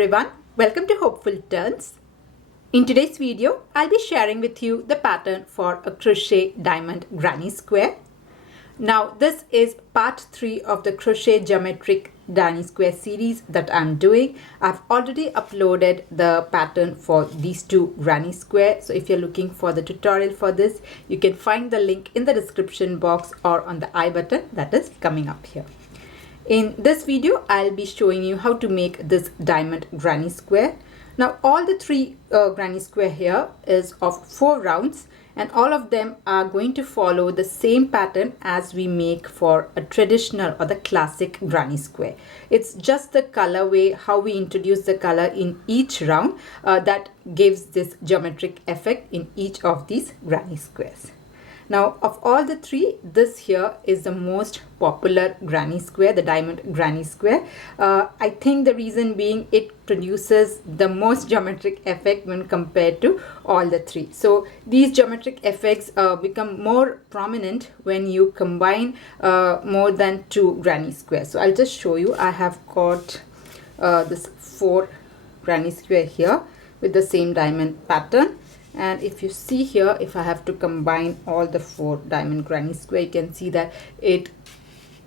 everyone, welcome to Hopeful Turns. In today's video, I'll be sharing with you the pattern for a crochet diamond granny square. Now this is part 3 of the crochet geometric granny square series that I'm doing. I've already uploaded the pattern for these two granny square. So if you're looking for the tutorial for this, you can find the link in the description box or on the I button that is coming up here. In this video, I'll be showing you how to make this diamond granny square. Now all the three granny square here is of 4 rounds and all of them are going to follow the same pattern as we make for a traditional or the classic granny square. It's just the colorway, how we introduce the color in each round that gives this geometric effect in each of these granny squares. Now of all the three, this here is the most popular granny square, the diamond granny square. I think the reason being it produces the most geometric effect when compared to all the three. So these geometric effects become more prominent when you combine more than 2 granny squares. So I'll just show you. I have got this 4 granny square here with the same diamond pattern. And if you see here, if I have to combine all the 4 diamond granny square, you can see that it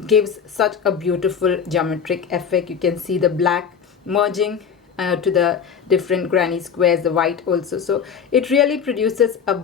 gives such a beautiful geometric effect. You can see the black merging to the different granny squares, the white also. So it really produces a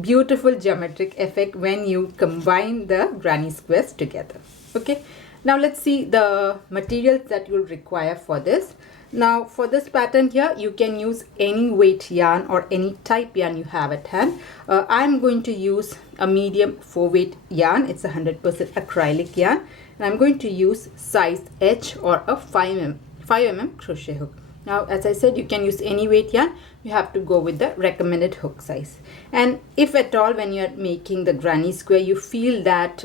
beautiful geometric effect when you combine the granny squares together. Okay, now let's see the materials that you'll require for this. Now for this pattern here, you can use any weight yarn or any type yarn you have at hand. I'm going to use a medium 4 weight yarn. It's 100% acrylic yarn. And I'm going to use size H or a 5mm crochet hook. Now as I said, you can use any weight yarn. You have to go with the recommended hook size. And if at all when you're making the granny square, you feel that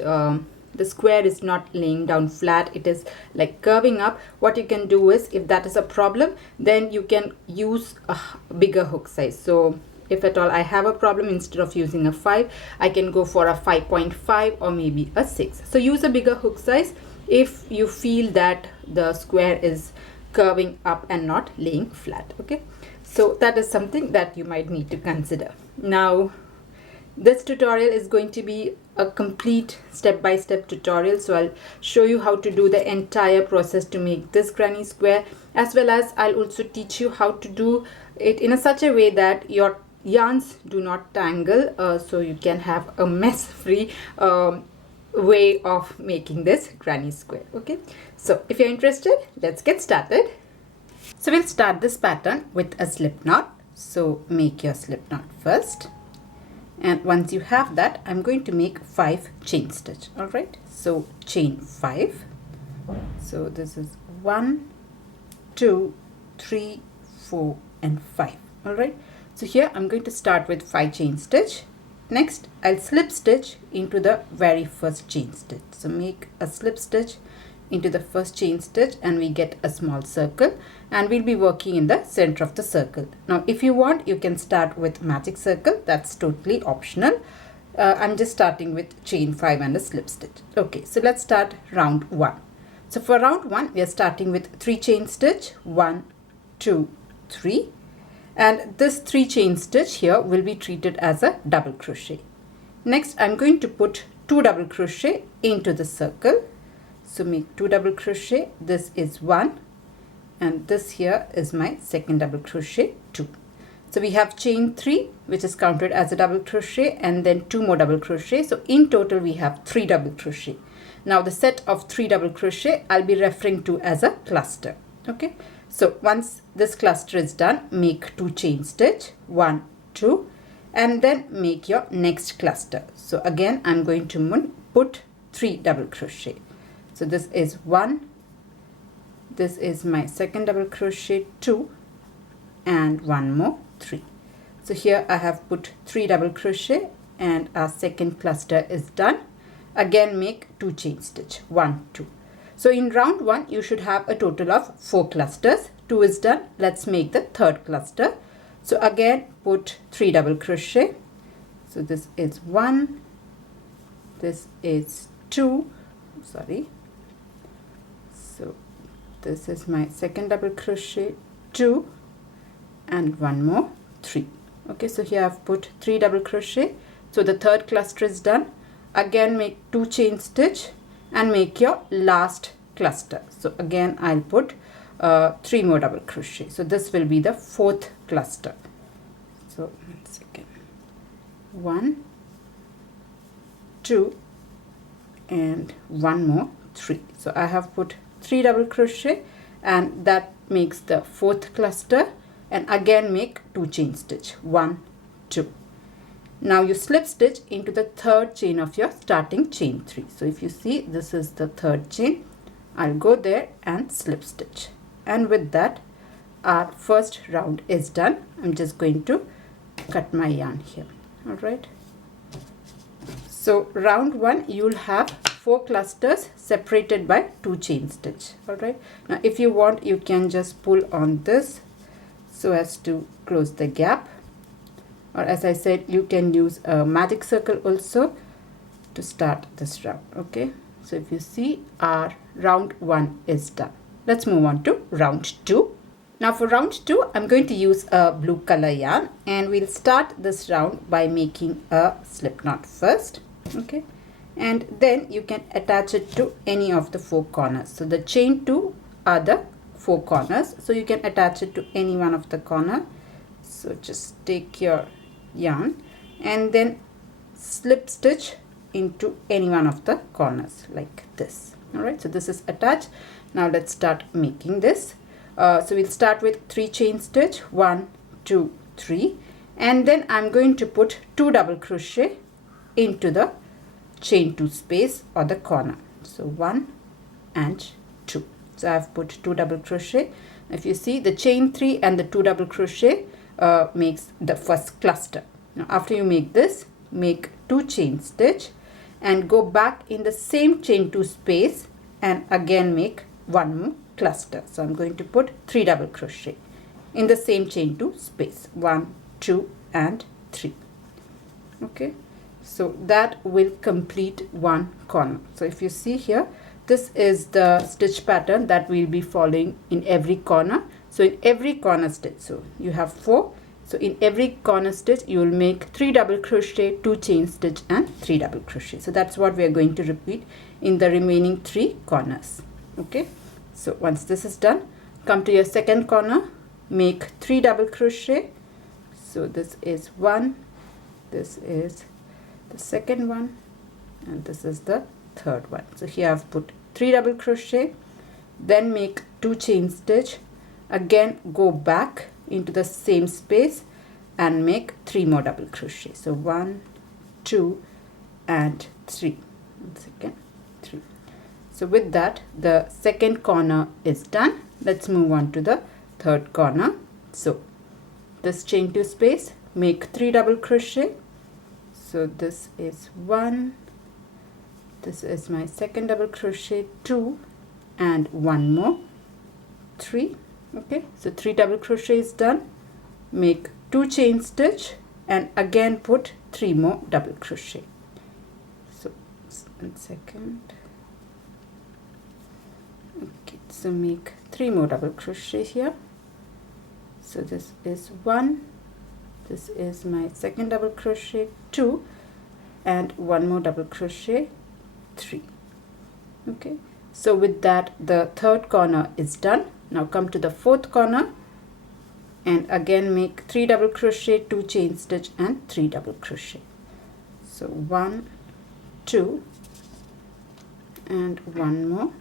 the square is not laying down flat, it is like curving up, what you can do is, if that is a problem, then you can use a bigger hook size. So if at all I have a problem, instead of using a 5, I can go for a 5.5 or maybe a 6. So use a bigger hook size if you feel that the square is curving up and not laying flat. Okay, so that is something that you might need to consider. Now this tutorial is going to be a complete step-by-step tutorial, so I'll show you how to do the entire process to make this granny square, as well as I'll also teach you how to do it in such a way that your yarns do not tangle, so you can have a mess-free way of making this granny square. Okay, so if you're interested, let's get started. So we'll start this pattern with a slip knot. So make your slip knot first. And once you have that, I'm going to make 5 chain stitch. All right, so chain 5. So this is 1, 2, 3, 4 and 5. All right, so here I'm going to start with 5 chain stitch. Next I'll slip stitch into the very first chain stitch. So make a slip stitch into the first chain stitch and we get a small circle, and we'll be working in the center of the circle. Now if you want, you can start with magic circle, that's totally optional. I'm just starting with chain 5 and a slip stitch. Okay, so let's start round 1. So for round 1, we are starting with 3 chain stitch, 1, 2, 3, and this 3 chain stitch here will be treated as a double crochet. Next I'm going to put 2 double crochet into the circle. So make 2 double crochet, this is 1, and this here is my second double crochet, 2. So we have chain 3, which is counted as a double crochet, and then 2 more double crochet. So in total we have 3 double crochet. Now the set of 3 double crochet I'll be referring to as a cluster. Okay, so once this cluster is done, make 2 chain stitch, 1, 2, and then make your next cluster. So again I'm going to put 3 double crochet. So this is 1, this is my second double crochet, 2, and 1 more, 3. So here I have put 3 double crochet and our second cluster is done. Again make 2 chain stitch, 1, 2. So in round 1 you should have a total of 4 clusters. 2 is done. Let's make the third cluster. So again put 3 double crochet. So this is 1, this is 2, sorry. So this is my second double crochet, 2 and one more, 3. Okay, so here I've put 3 double crochet. So the third cluster is done. Again make 2 chain stitch and make your last cluster. So again I'll put 3 more double crochet. So this will be the fourth cluster. So 1 second, 1, 2 and one more, 3. So I have put 3 double crochet and that makes the fourth cluster, and again make 2 chain stitch, 1, 2. Now you slip stitch into the third chain of your starting chain 3. So if you see, this is the third chain. I'll go there and slip stitch, and with that our first round is done. I'm just going to cut my yarn here. All right, so round 1 you'll have 4 clusters separated by 2 chain stitch. All right, now if you want, you can just pull on this so as to close the gap, or as I said, you can use a magic circle also to start this round. Okay, so if you see, our round 1 is done. Let's move on to round 2. Now for round 2, I'm going to use a blue color yarn, and we'll start this round by making a slip knot first. Okay, and then you can attach it to any of the 4 corners. So the chain 2 are the 4 corners, so you can attach it to any one of the corner. So just take your yarn and then slip stitch into any one of the corners like this. All right, so this is attached. Now let's start making this. So we'll start with 3 chain stitch, 1, 2, 3, and then I'm going to put 2 double crochet into the chain 2 space or the corner. So 1 and 2. So I've put 2 double crochet. If you see, the chain 3 and the 2 double crochet makes the first cluster. Now after you make this, make 2 chain stitch and go back in the same chain 2 space and again make 1 more cluster. So I'm going to put 3 double crochet in the same chain 2 space, 1, 2 and 3. Okay, so that will complete 1 corner. So if you see here, this is the stitch pattern that we'll be following in every corner. So in every corner stitch, so you have 4. So in every corner stitch, you will make 3 double crochet, 2 chain stitch and 3 double crochet. So that's what we are going to repeat in the remaining 3 corners. Okay, so once this is done, come to your second corner, make 3 double crochet. So this is 1, this is the second one, and this is the third one. So here I've put 3 double crochet, then make 2 chain stitch, again go back into the same space and make 3 more double crochet. So 1, 2 and 3. 1 second, 3. So with that, the second corner is done. Let's move on to the third corner. So this chain 2 space, make 3 double crochet. So this is 1, this is my second double crochet, 2 and 1 more, 3. Okay, so 3 double crochet is done. Make 2 chain stitch and again put 3 more double crochet. So 1 second. Okay, so make 3 more double crochet here. So this is 1, this is my second double crochet, 2 and 1 more double crochet, 3. Okay, so with that, the third corner is done. Now come to the fourth corner and again make 3 double crochet, 2 chain stitch and 3 double crochet. So 1, 2 and 1 more,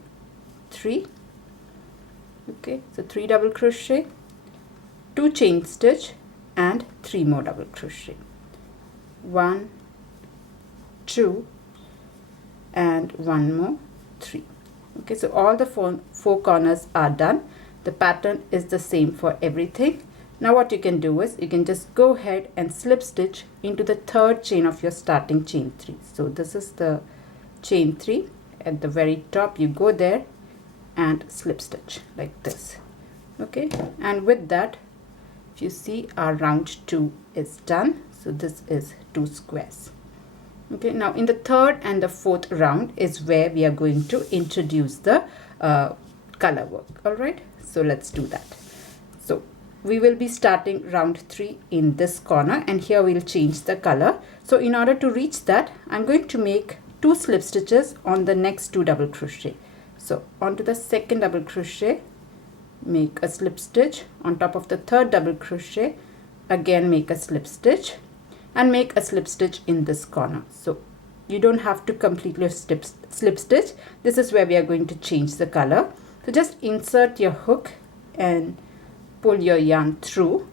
3. Okay, so 3 double crochet, 2 chain stitch and 3 more double crochet. 1, 2 and 1 more, 3. Okay, so all the four corners are done. The pattern is the same for everything. Now what you can do is you can just go ahead and slip stitch into the third chain of your starting chain 3. So this is the chain 3. At the very top you go there and slip stitch like this. Okay, and with that, if you see, our round 2 is done. So this is 2 squares. Okay, now in the third and the fourth round is where we are going to introduce the color work. All right, so let's do that. So we will be starting round 3 in this corner, and here we'll change the color. So in order to reach that, I'm going to make 2 slip stitches on the next 2 double crochet. So onto the second double crochet, make a slip stitch. On top of the third double crochet, again make a slip stitch, and make a slip stitch in this corner. So you don't have to completely slip stitch. This is where we are going to change the color. So just insert your hook and pull your yarn through.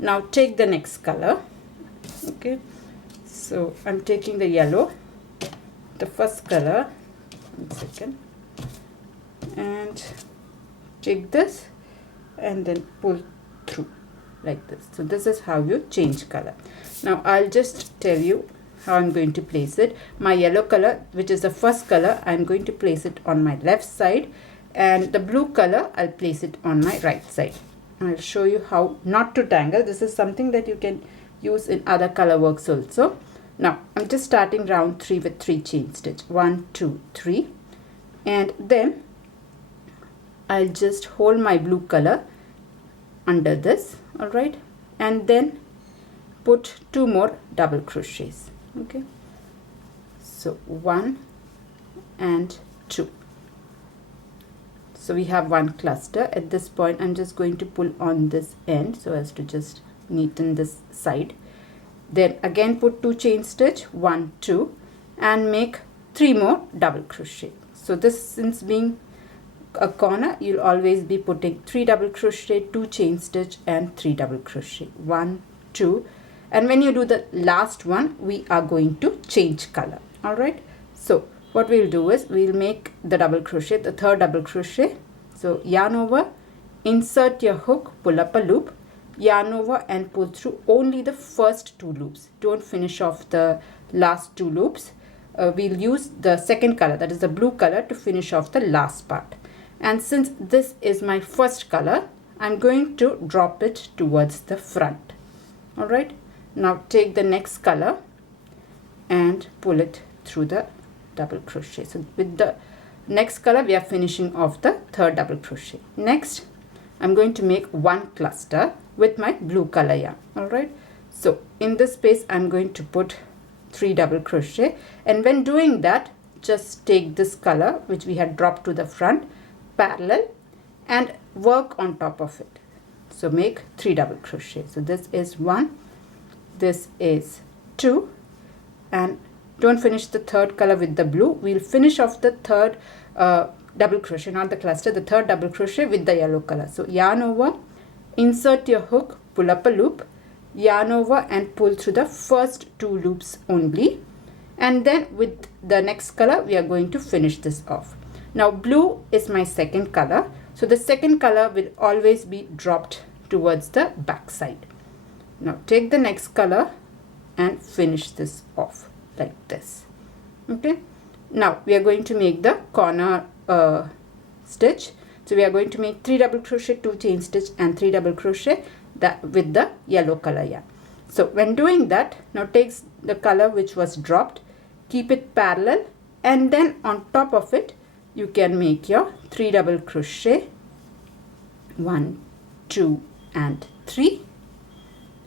Now take the next color. Okay, so I'm taking the yellow, the first color, 1 second, and take this and then pull through like this. So this is how you change color. Now I'll just tell you how I'm going to place it. My yellow color, which is the first color, I'm going to place it on my left side, and the blue color I'll place it on my right side. I'll show you how not to tangle. This is something that you can use in other color works also. Now I'm just starting round 3 with 3 chain stitch, 1 2 3, and then I'll just hold my blue color under this, all right, and then put 2 more double crochets. Okay, so 1 and 2. So we have 1 cluster. At this point I'm just going to pull on this end so as to just neaten this side. Then again put 2 chain stitch, 1 2, and make 3 more double crochet. So this, since being a corner, you'll always be putting 3 double crochet, 2 chain stitch, and 3 double crochet, 1 2, and when you do the last one, we are going to change color. All right, so what we'll do is we'll make the double crochet, the third double crochet. So yarn over, insert your hook, pull up a loop, yarn over and pull through only the first 2 loops. Don't finish off the last 2 loops. We'll use the second color, that is the blue color, to finish off the last part. And since this is my first color, I'm going to drop it towards the front. All right, now take the next color and pull it through the double crochet. So with the next color, we are finishing off the third double crochet. Next, I'm going to make 1 cluster with my blue color yarn. All right, so in this space, I'm going to put 3 double crochet, and when doing that, just take this color which we had dropped to the front, parallel, and work on top of it. So make 3 double crochet. So this is 1, this is 2, and don't finish the third color with the blue. We'll finish off the third double crochet, not the cluster, the third double crochet with the yellow color. So yarn over, insert your hook, pull up a loop, yarn over and pull through the first 2 loops only, and then with the next color we are going to finish this off. Now blue is my second color, so the second color will always be dropped towards the back side. Now take the next color and finish this off like this. Okay, now we are going to make the corner stitch. So we are going to make 3 double crochet, 2 chain stitch, and 3 double crochet that with the yellow color yarn. So when doing that, now take the color which was dropped, keep it parallel, and then on top of it you can make your 3 double crochet, 1 2 and 3.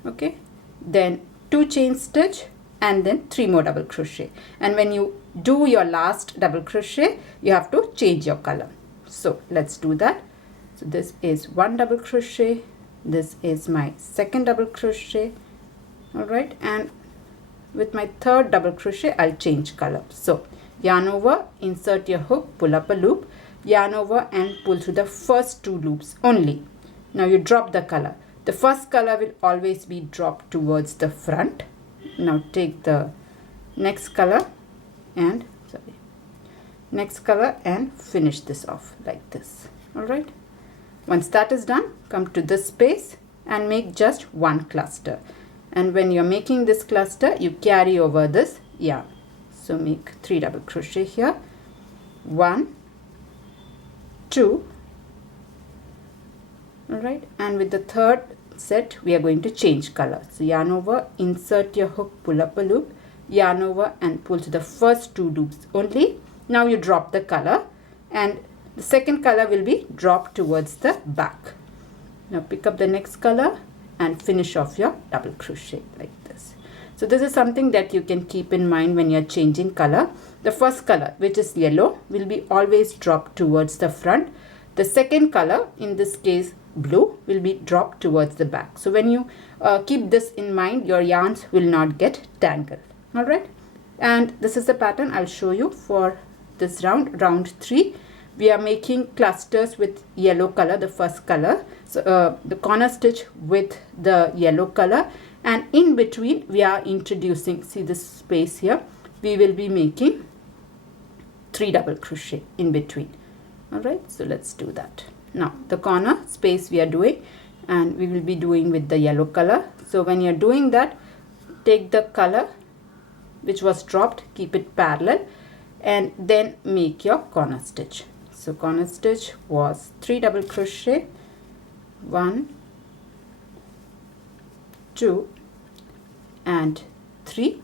Okay, then 2 chain stitch, and then 3 more double crochet. And when you do your last double crochet, you have to change your color. So let's do that. So this is 1 double crochet, this is my second double crochet. All right, and with my third double crochet I'll change color. So yarn over, insert your hook, pull up a loop, yarn over and pull through the first 2 loops only. Now you drop the color. The first color will always be dropped towards the front. Now take the next color and finish this off like this. All right, once that is done, come to this space and make just 1 cluster. And when you're making this cluster, you carry over this yarn. So make 3 double crochet here, 1 2. All right, and with the third set we are going to change color. So yarn over, insert your hook, pull up a loop, yarn over and pull to the first 2 loops only. Now you drop the color, and the second color will be dropped towards the back. Now pick up the next color and finish off your double crochet like this. So this is something that you can keep in mind when you're changing color. The first color, which is yellow, will be always dropped towards the front. The second color, in this case blue, will be dropped towards the back. So when you keep this in mind, your yarns will not get tangled. Alright, and this is the pattern I'll show you for this round 3. We are making clusters with yellow color, the first color. So the corner stitch with the yellow color, and in between we are introducing, see this space here, we will be making 3 double crochet in between. Alright, so let's do that. Now the corner space we are doing, and we will be doing with the yellow color. So when you're doing that, take the color which was dropped, keep it parallel, and then make your corner stitch. So corner stitch was 3 double crochet, 1, 2 and 3.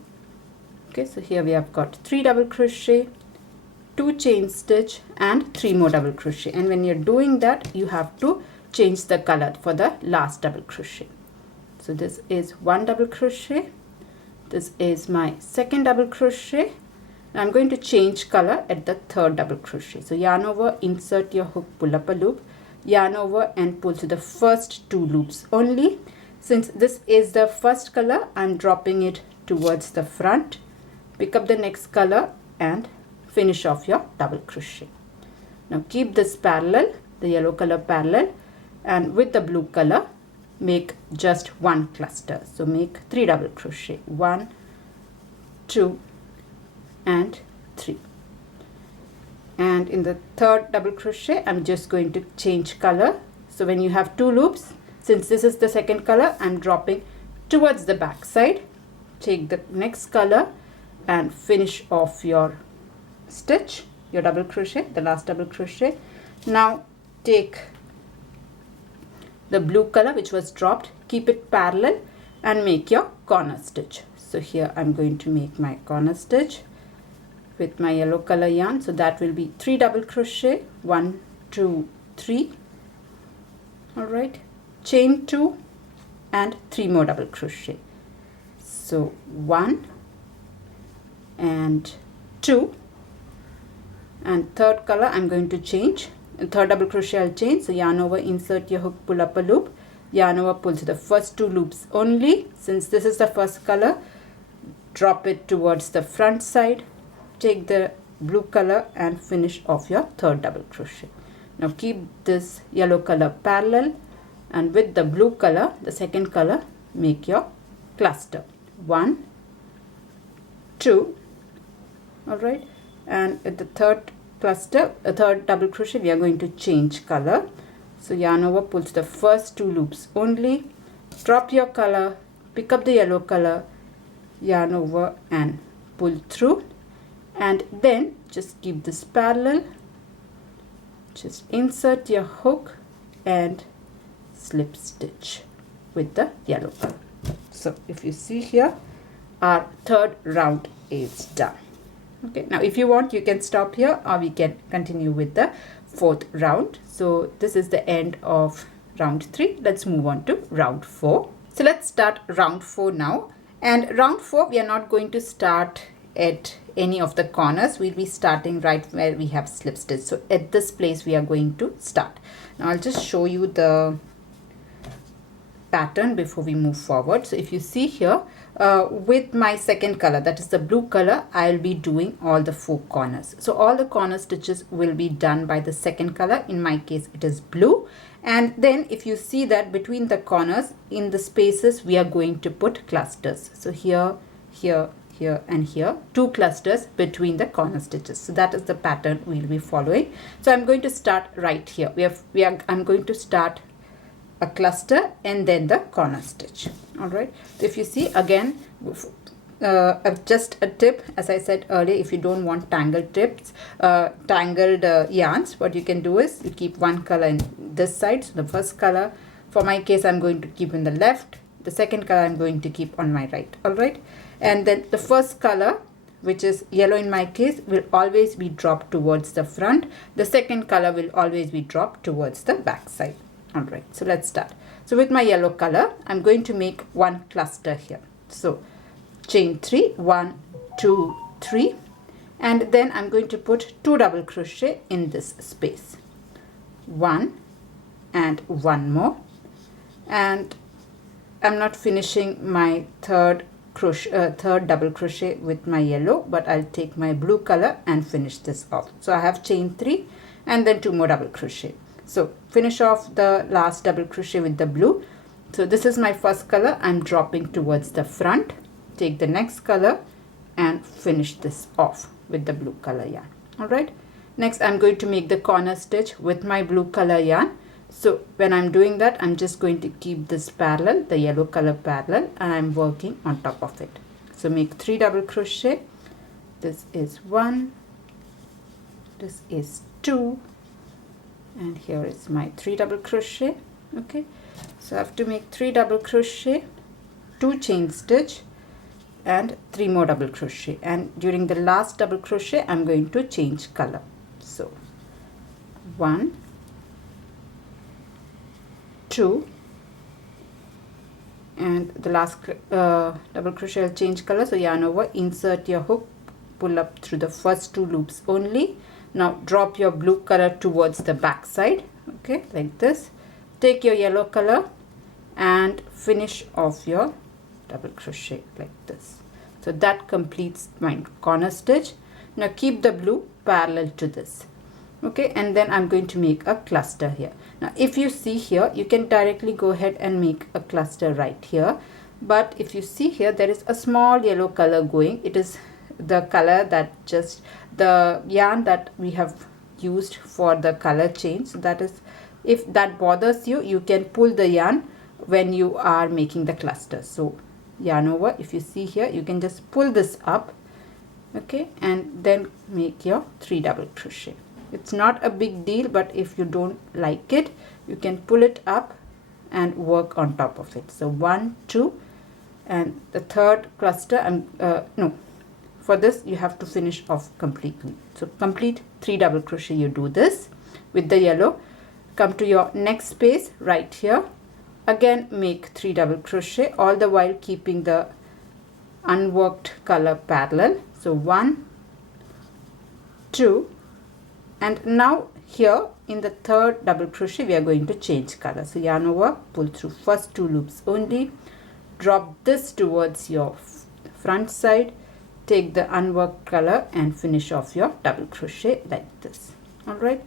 Okay, so here we have got 3 double crochet, 2 chain stitch and 3 more double crochet. And when you're doing that, you have to change the color for the last double crochet. So this is 1 double crochet, this is my second double crochet. I'm going to change color at the 3rd double crochet. So yarn over, insert your hook, pull up a loop, yarn over and pull to the first 2 loops only. Since this is the first color, I'm dropping it towards the front. Pick up the next color and finish off your double crochet. Now keep this parallel, the yellow color parallel, and with the blue color make just 1 cluster. So make 3 double crochet, 1, 2 and 3. And in the 3rd double crochet, I'm just going to change color. So when you have 2 loops, since this is the second color, I'm dropping towards the back side. Take the next color and finish off your stitch, your double crochet, the last double crochet. Now take the blue color which was dropped, keep it parallel and make your corner stitch. So here I'm going to make my corner stitch with my yellow color yarn. So that will be 3 double crochet, 1, 2, 3. Alright, chain 2 and 3 more double crochet. So 1 and 2, and 3rd color I'm going to change, 3rd double crochet I'll change. So yarn over, insert your hook, pull up a loop, yarn over, pull to the first 2 loops only. Since this is the first color, drop it towards the front side, take the blue color and finish off your 3rd double crochet. Now keep this yellow color parallel, and with the blue color, the second color, make your cluster, 1, 2. Alright, and at the 3rd cluster, a 3rd double crochet, we are going to change color. So yarn over, pull to the first 2 loops only, drop your color, pick up the yellow color, yarn over and pull through, and then just keep this parallel, just insert your hook and slip stitch with the yellow color. So if you see here, our 3rd round is done. Okay, now if you want, you can stop here or we can continue with the 4th round. So this is the end of round 3. Let's move on to round 4. So let's start round 4 now. And round 4, we are not going to start at any of the corners. We'll be starting right where we have slip stitch. So at this place we are going to start. Now I'll just show you the pattern before we move forward. So if you see here, with my second color, that is the blue color, I'll be doing all the 4 corners. So all the corner stitches will be done by the second color. In my case, it is blue. And then if you see that between the corners, in the spaces, we are going to put clusters. So here, here, here and here, 2 clusters between the corner stitches. So that is the pattern we'll be following. So I'm going to start right here. I'm going to start a cluster and then the corner stitch. All right, so if you see again, just a tip, as I said earlier, if you don't want tangled yarns, what you can do is you keep one color in this side. So the first color, for my case, I'm going to keep in the left, the second color I'm going to keep on my right. All right, and then the first color, which is yellow in my case, will always be dropped towards the front. The second color will always be dropped towards the back side. All right, so let's start. So with my yellow color, I'm going to make one cluster here. So chain 3, 1, 2, 3, and then I'm going to put 2 double crochet in this space. 1 and 1 more, and I'm not finishing my third double crochet with my yellow, but I'll take my blue color and finish this off. So I have chain 3 and then 2 more double crochet. So finish off the last double crochet with the blue. So this is my first color. I'm dropping towards the front. Take the next color and finish this off with the blue color yarn. All right, next I'm going to make the corner stitch with my blue color yarn. So when I'm doing that, I'm just going to keep this parallel, the yellow color parallel, and I'm working on top of it. So make 3 double crochet. This is 1, this is 2, and here is my 3 double crochet. Okay, so I have to make 3 double crochet, 2 chain stitch, and 3 more double crochet, and during the last double crochet I'm going to change color. So 1, 2, and the last double crochet I'll change color. So yarn over, insert your hook, pull up through the first 2 loops only. Now drop your blue color towards the back side, okay, like this. Take your yellow color and finish off your double crochet like this. So that completes my corner stitch. Now keep the blue parallel to this, okay, and then I'm going to make a cluster here. Now if you see here, you can directly go ahead and make a cluster right here, but if you see here, there is a small yellow color going. It is the color that just the yarn that we have used for the color change. So that is, if that bothers you, you can pull the yarn when you are making the cluster. So yarn over, if you see here, you can just pull this up, okay, and then make your 3 double crochet. It's not a big deal, but if you don't like it, you can pull it up and work on top of it. So 1, 2, and the third cluster, for this you have to finish off completely. So complete 3 double crochet. You do this with the yellow. Come to your next space right here. Again make 3 double crochet, all the while keeping the unworked color parallel. So 1, 2, and now here in the third double crochet we are going to change color. So yarn over, pull through first 2 loops only, drop this towards your front side, take the unworked color and finish off your double crochet like this. All right,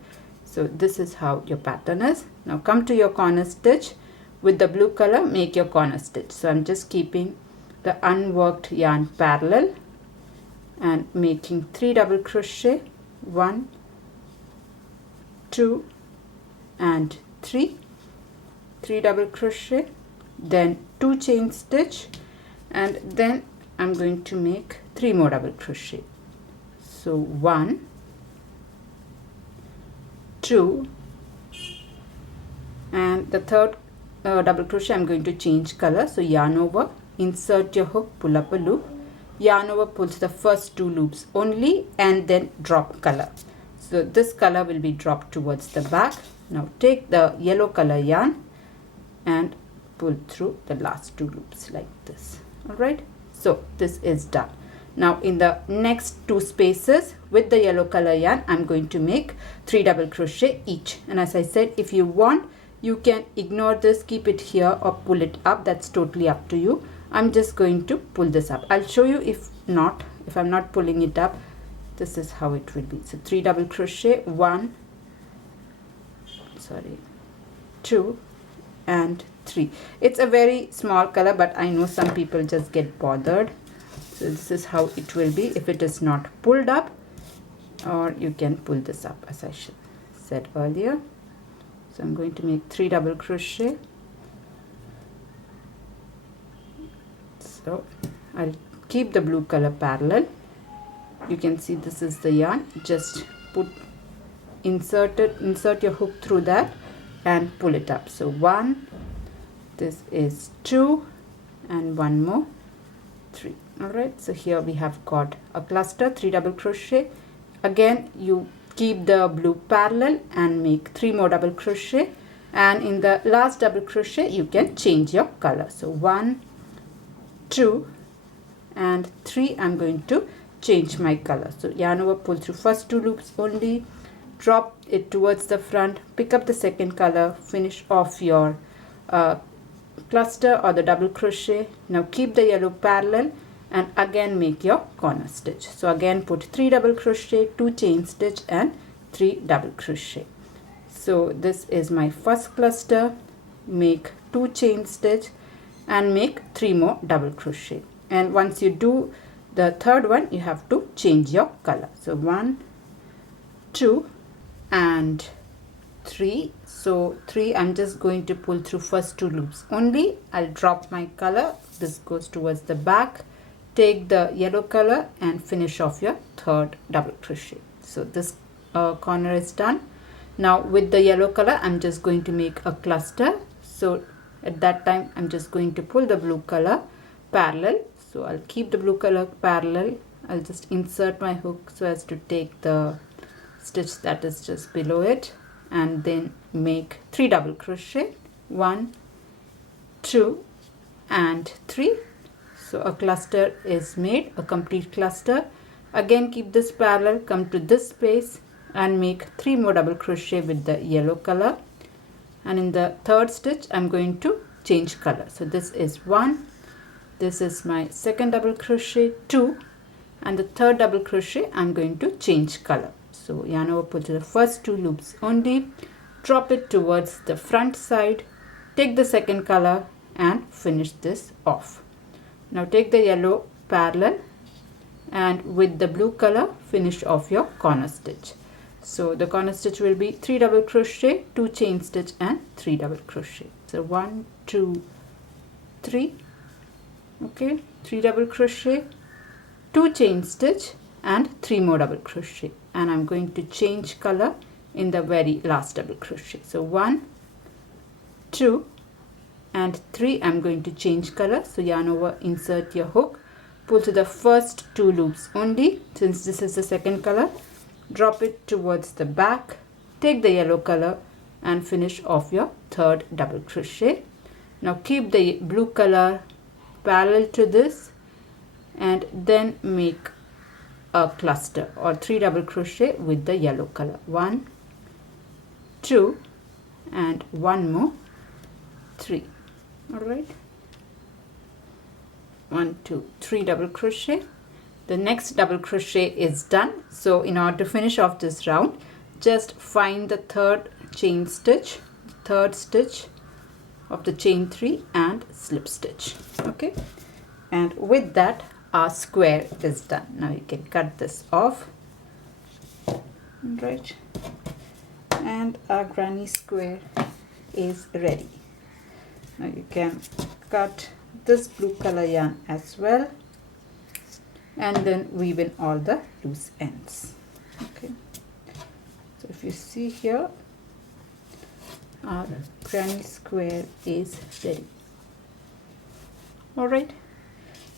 so this is how your pattern is. Now come to your corner stitch. With the blue color, make your corner stitch. So I'm just keeping the unworked yarn parallel and making 3 double crochet, 1, 2, and 3 double crochet, then 2 chain stitch, and then I'm going to make 3 more double crochet. So 1, 2, and the third double crochet I'm going to change color. So yarn over, insert your hook, pull up a loop, yarn over, pull to the first 2 loops only, and then drop color. So this color will be dropped towards the back. Now take the yellow color yarn and pull through the last 2 loops like this. All right, so this is done. Now in the next 2 spaces with the yellow color yarn, I'm going to make 3 double crochet each. And as I said, if you want, you can ignore this, keep it here or pull it up. That's totally up to you. I'm just going to pull this up. I'll show you if I'm not pulling it up, this is how it will be. So 3 double crochet, 2 and 3. It's a very small color, but I know some people just get bothered. So this is how it will be if it is not pulled up, or you can pull this up as I said earlier. So I'm going to make 3 double crochet. So I'll keep the blue color parallel. You can see this is the yarn. Just insert your hook through that and pull it up. So 1, this is 2, and 1 more, 3. All right, so here we have got a cluster, 3 double crochet. Again, you keep the blue parallel and make 3 more double crochet. and in the last double crochet you can change your color. So 1, 2 and 3 I'm going to change my color. So yarn over, pull through first 2 loops only, drop it towards the front, pick up the second color, finish off your cluster or the double crochet. Now keep the yellow parallel and again make your corner stitch. So again put 3 double crochet, 2 chain stitch and 3 double crochet. So this is my first cluster, make 2 chain stitch and make 3 more double crochet. And once you do the third one, you have to change your color. So 1, 2 and 3. So 3 I'm just going to pull through first 2 loops only. I'll drop my color, this goes towards the back, take the yellow color and finish off your third double crochet. So this corner is done. Now with the yellow color I'm just going to make a cluster. So at that time I'm just going to pull the blue color parallel. So I'll keep the blue color parallel. I'll just insert my hook so as to take the stitch that is just below it and then make 3 double crochet, 1, 2 and 3. So a cluster is made, a complete cluster. Again keep this parallel, come to this space and make 3 more double crochet with the yellow color, and in the third stitch I'm going to change color. So this is 1, this is my second double crochet, 2 and the third double crochet I'm going to change color. So yarn over, pull to the first 2 loops only, drop it towards the front side, take the second color and finish this off. Now take the yellow parallel and with the blue color finish off your corner stitch. So the corner stitch will be 3 double crochet, 2 chain stitch and 3 double crochet. So 1, 2, 3, okay, 3 double crochet, 2 chain stitch and 3 more double crochet, and I'm going to change color in the very last double crochet. So 1, 2 and 3 I'm going to change color. So yarn over, insert your hook, pull to the first 2 loops only, since this is the second color, drop it towards the back, take the yellow color and finish off your third double crochet. Now keep the blue color parallel to this and then make a cluster or 3 double crochet with the yellow color, 1, 2 and 1 more, 3. All right, 1, 2, 3 double crochet. The next double crochet is done. So in order to finish off this round, just find the third chain stitch, third stitch of the chain 3 and slip stitch. Okay, and with that our square is done. Now you can cut this off, right, and our granny square is ready. Now you can cut this blue color yarn as well and then weave in all the loose ends. Okay, so if you see here, our granny square is ready. All right,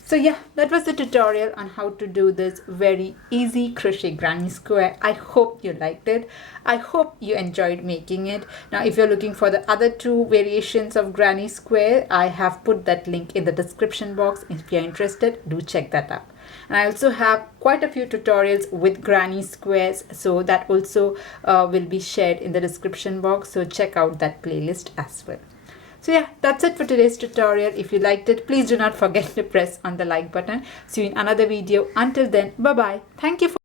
so yeah, that was the tutorial on how to do this very easy crochet granny square. I hope you liked it. I hope you enjoyed making it. Now if you're looking for the other 2 variations of granny square, I have put that link in the description box. If you're interested, do check that out. And I also have quite a few tutorials with granny squares, so that also will be shared in the description box, so check out that playlist as well. So yeah, that's it for today's tutorial. If you liked it, please do not forget to press on the like button. See you in another video. Until then, bye bye. Thank you for